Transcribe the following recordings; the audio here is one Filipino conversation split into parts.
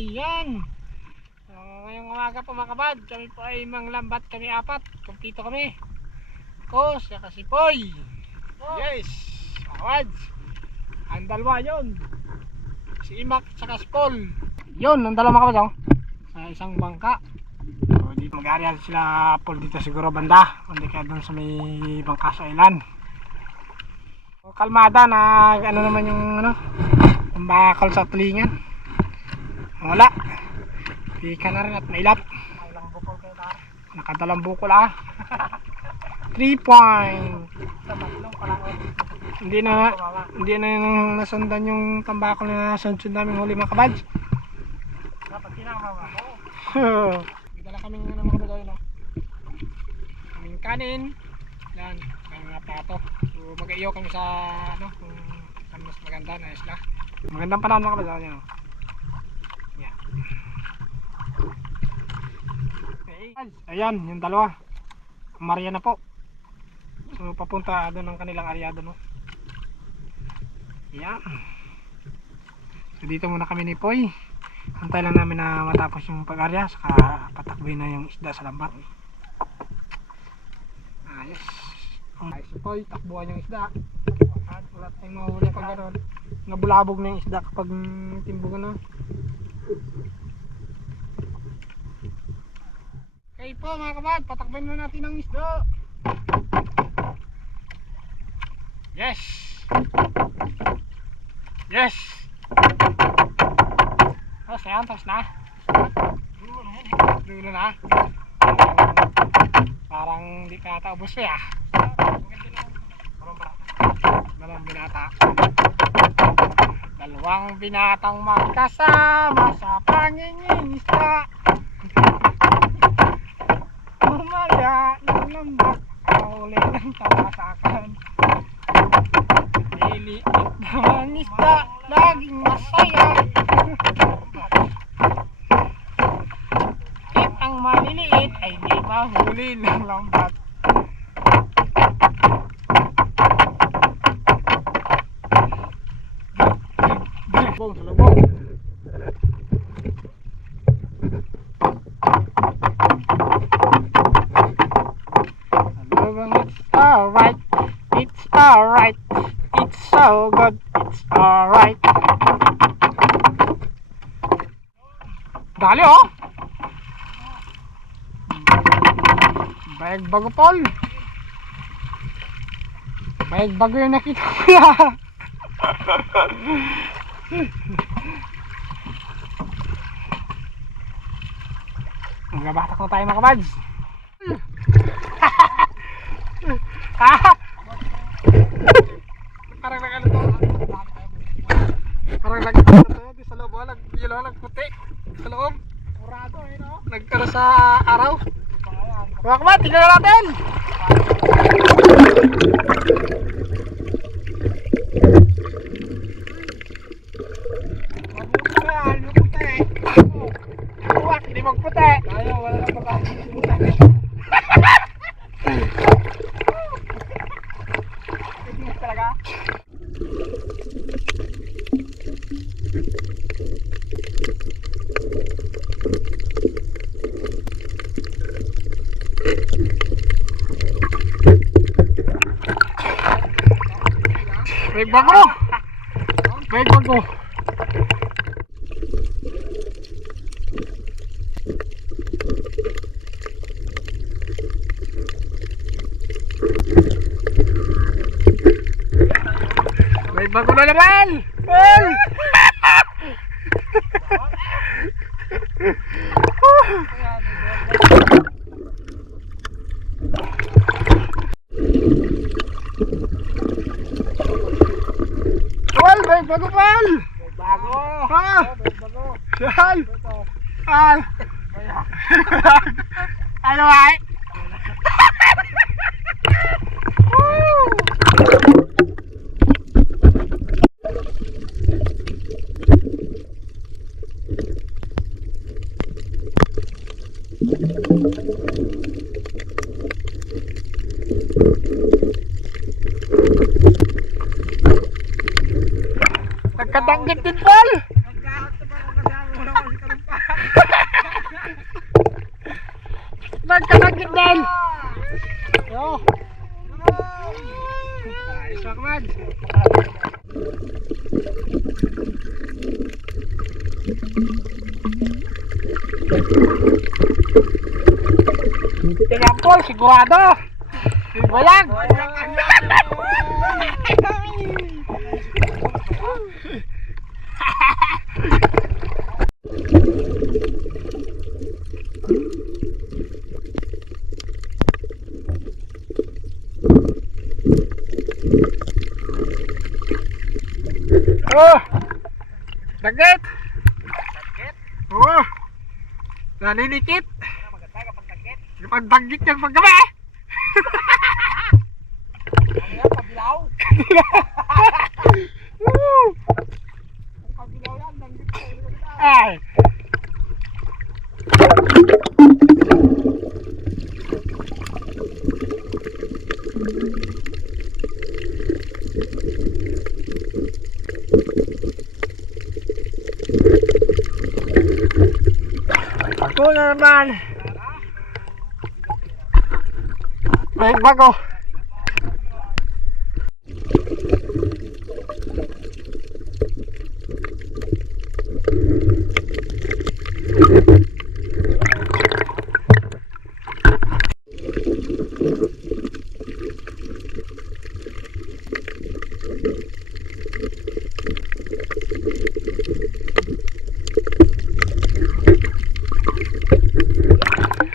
Ayan. Ngayong umaga po mga kabad, kami po ay manglambat, kami apat. Kumpito kami. Ako, siya kasi Poy. Yes, kawads. Ang dalawa yun. Si Imak saka si Paul. Yun, ang dalawa mga kabad oh. Sa isang bangka. So, dito mag-aarihan sila Paul dito siguro banda. Hindi kaya doon sa may bangka sa ilan. So, kalmada na ano naman yung ano, ang bakal sa tulingan. Wala. Pika na rin at mailap. Nakadalang bukol ah. 3 point. Hindi na yung nasundan yung tambakol na nasundan namin huli mga kabads. Dapat kinama ako. Dala kaming ano mga kabads no. Kaming kanin. Yan, mga pato. So mag-iyo kami sa ano, kung saan mas maganda na isla. Magandang panahon mga kabads no. Yeah. Okay. Ayan, yung dalawa. Maria na po. So papunta doon ng kanilang area doon, no. Ayan. So dito muna kami ni Poy. Antay lang namin na matapos yung pag-arya, saka patakbuhin na yung isda sa lambat. Ayos. Ayos si Poy, takbuhan yung isda. Wala tayong mahuli pag gano'n. Nabulabog na yung isda kapag timbugan na. Okay po mga kabad, patakbuhin na natin ang isda. Yes. Yes. Tapos na yan, tapos na. Dulo na. Parang di ka ata ubos pa ya. Dalawang binata. Dalawang binatang magkasama sa panginginisda. Umaya ng lambat, kauli ng tawasakan. Liliit ng isda, laging masaya. Kahit ang maliliit ay di mahuli ng lambat. Bong, salubong. Alright, it's alright, it's so good, it's alright. Dali oh. Bayag bago Paul. Bayag bago yung nakita ko ya. Magabatak na tayo mga kabads. Parang nag-ano to. Parang nag-ano to. Di sa loob o. Nag-puti. Sa loob. Murado eh no. Nagkaro sa araw. Mga kabat, tingnan na natin. Magputi na yan. Magputi. Huwag, hindi magputi. Ayaw, wala na pagkakas. Baik bago. Baik bago. Baik bago na naman. Hey! Bago Pal! Bago! Ha? Bago! Yan! Pal! Ano ay? Nagkadanggit din Pal! Nagkahot na pa ako kasama. Del! Yo! Ayos mga kamad! Tinapol, sigurado! Bayag! Oh! Dagit! Oh! Nalilikit! Kapag dagit yan paggabi! Ano yan, pabilaw? Pabilaw yan, nanggit ko. Ay! Ako na naman! May bago!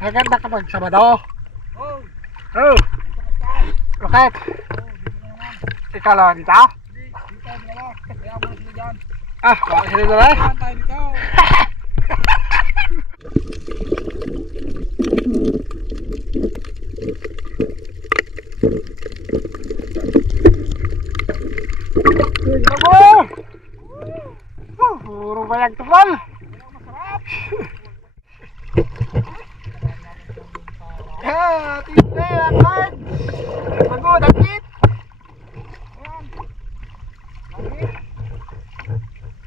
Maganda kapag Sabado. Oh, Oh! Bakit? Ikaw lang dito? dito tayo dalawa. Kaya mo na sila dyan. Ah, bakit sila dito eh? Kaya tayo dito. Ako! Puro bayag to pal! Ah, tinte, akad! Bago, dagit!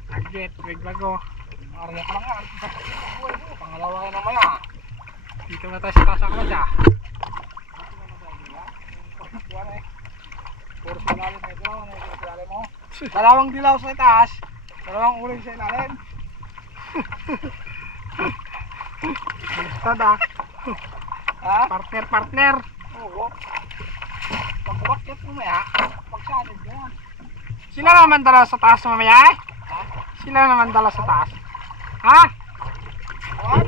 Dagit, big bago. Arya ka lang nga. Pangalawa kayo namaya. Dito na tayo sa taas ako dyan. Puro sa ilalim na ito. Ano yung ilalim mo? Dalawang dilaw sa itaas. Dalawang uling sa ilalim. Gusto da. Ha? Partner, partner. Oo. Pag bakit mamaya, pagsanid mo yan. Sila naman dala sa taas mamaya eh? Ha? Sila naman dala sa taas. Ha? Awan?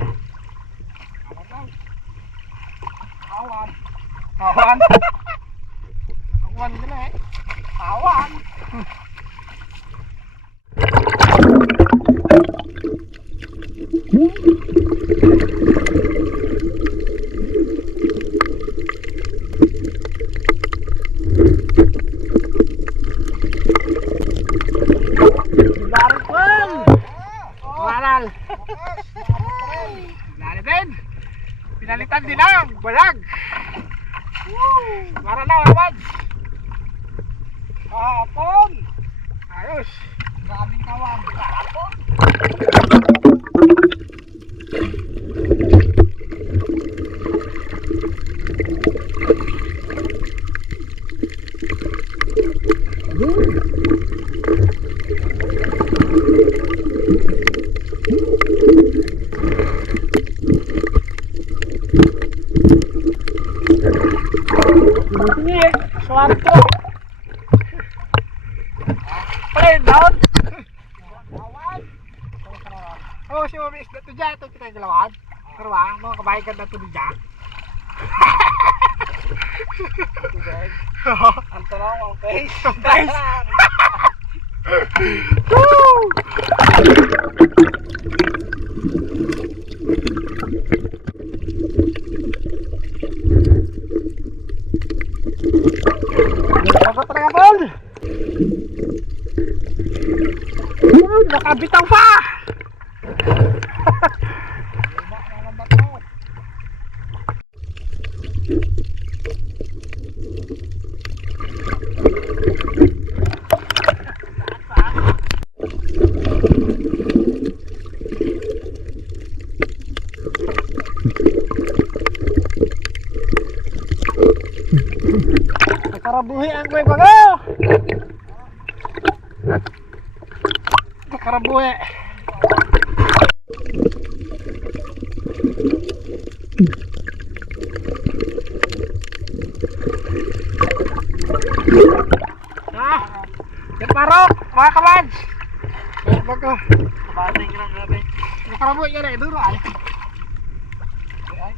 Awan. Awan. Awan nila eh. Awan. Laripol! Malal! Lalitin! Pinalitan din ang balag! Para na, Armad! Kahapon. Ayos! Grabing kawan. Kahapon. Sige, suwarto! Play down! Kawan. Oo, si Mami isda to dyan. Ito kita galawan. Pero ba, mga kabahigan na ito dyan. Tubig. Ang tanong, ang face. Guys! Dapat talaga, Paul! Nakabitaw pa! Nalambat mo. Karabuhi ang may bago. Karabuhi. Parok, mga kabads. Bago. Kabatay ka lang gabi. Karabuhi ka na, duro ay. Ay.